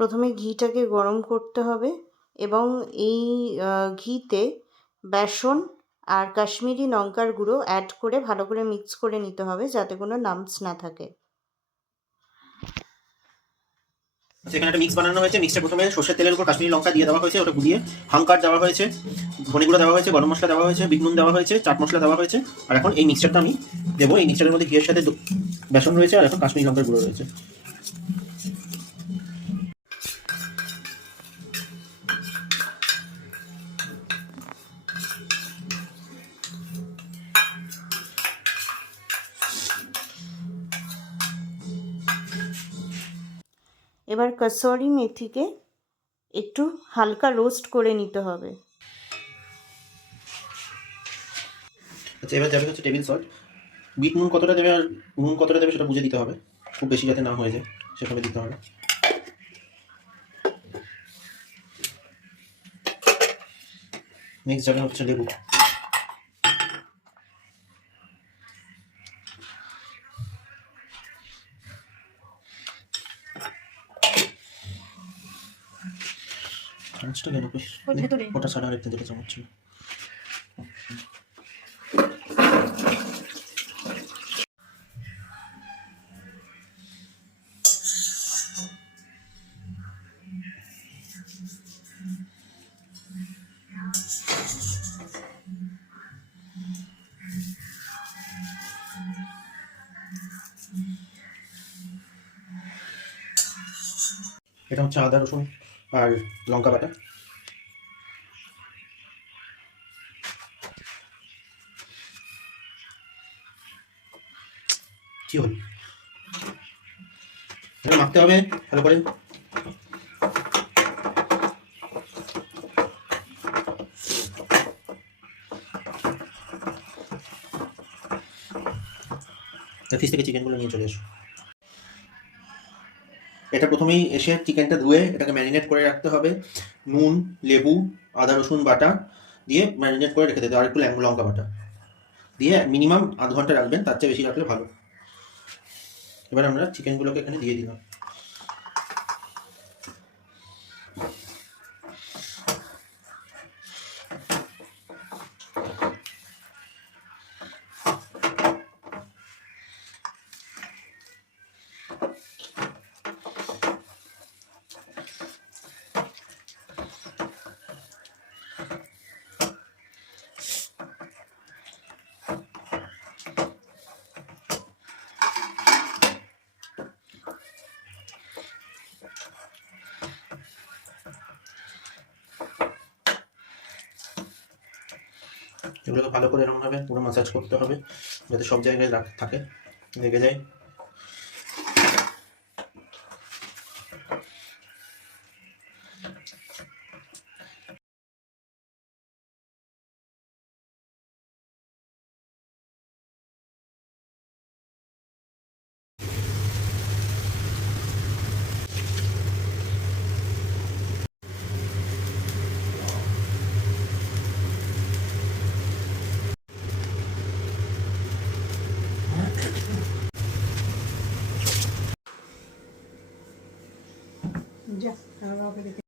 প্রথমে ঘিটাকে গরম করতে হবে এবং এই ঘিতে বেসন আর কাশ্মীরি লঙ্কার গুঁড়ো অ্যাড করে ভালো করে মিক্স করে নিতে হবে যাতে কোনো লাম্পস না থাকে। এখানে একটা মিক্স বানানো হয়েছে। মিক্সটা প্রথমে সর্ষের তেলের উপর কাশ্মীরি লঙ্কা দিয়ে দেওয়া হয়েছে, ওটা গুলিয়ে হাঙ্কার দেওয়া হয়েছে, ধনে গুঁড়ো দেওয়া হয়েছে, গরম মশলা দেওয়া হয়েছে, বিট নুন দেওয়া হয়েছে, চাট মশলা দেওয়া হয়েছে। আর এখন এই মিক্সচারটা আমি দেবো। এই মিক্সচারের মধ্যে ঘিয়ের সাথে বেসন রয়েছে আর এখন কাশ্মীরি লঙ্কার গুঁড়ো রয়েছে। এবার কসুরি মেথিকে একটু হালকা রোস্ট করে নিতে হবে। আচ্ছা, এবার যাবে হচ্ছে টেবিল সল্ট। বিট নুন কতটা দেবে আর নুন কতটা দেবে সেটা বুঝে দিতে হবে, খুব বেশি যাতে না হয়ে যায় সেভাবে দিতে হবে। নেক্সট যাবে হচ্ছে লেবু। চামচটা গেল ওটা ছাড়া আরেকটা দিলে চামচ ছিল। এটা হচ্ছে আদা রসুন আর লঙ্কা বাটা। কি হল, এটা মাখতে হবে ভালো করে। ফ্রিজ থেকে চিকেনগুলো নিয়ে চলে এসো। এটা প্রথমেই এসে চিকেনটা ধুয়ে এটাকে ম্যারিনেট করে রাখতে হবে। নুন, লেবু, আদা রসুন বাটা দিয়ে ম্যারিনেট করে রেখে দিতে, আর একটু লঙ্কা বাটা দিয়ে মিনিমাম আধ ঘন্টা রাখবেন, তার চেয়ে বেশি রাখলে ভালো। এবার আমরা চিকেনগুলোকে এখানে দিয়ে দিলাম। এগুলোকে ভালো করে এরকমভাবে পুরো ম্যাসাজ করতে হবে যাতে সব জায়গায় থাকে, লেগে যায়। যা, ওকে দেখে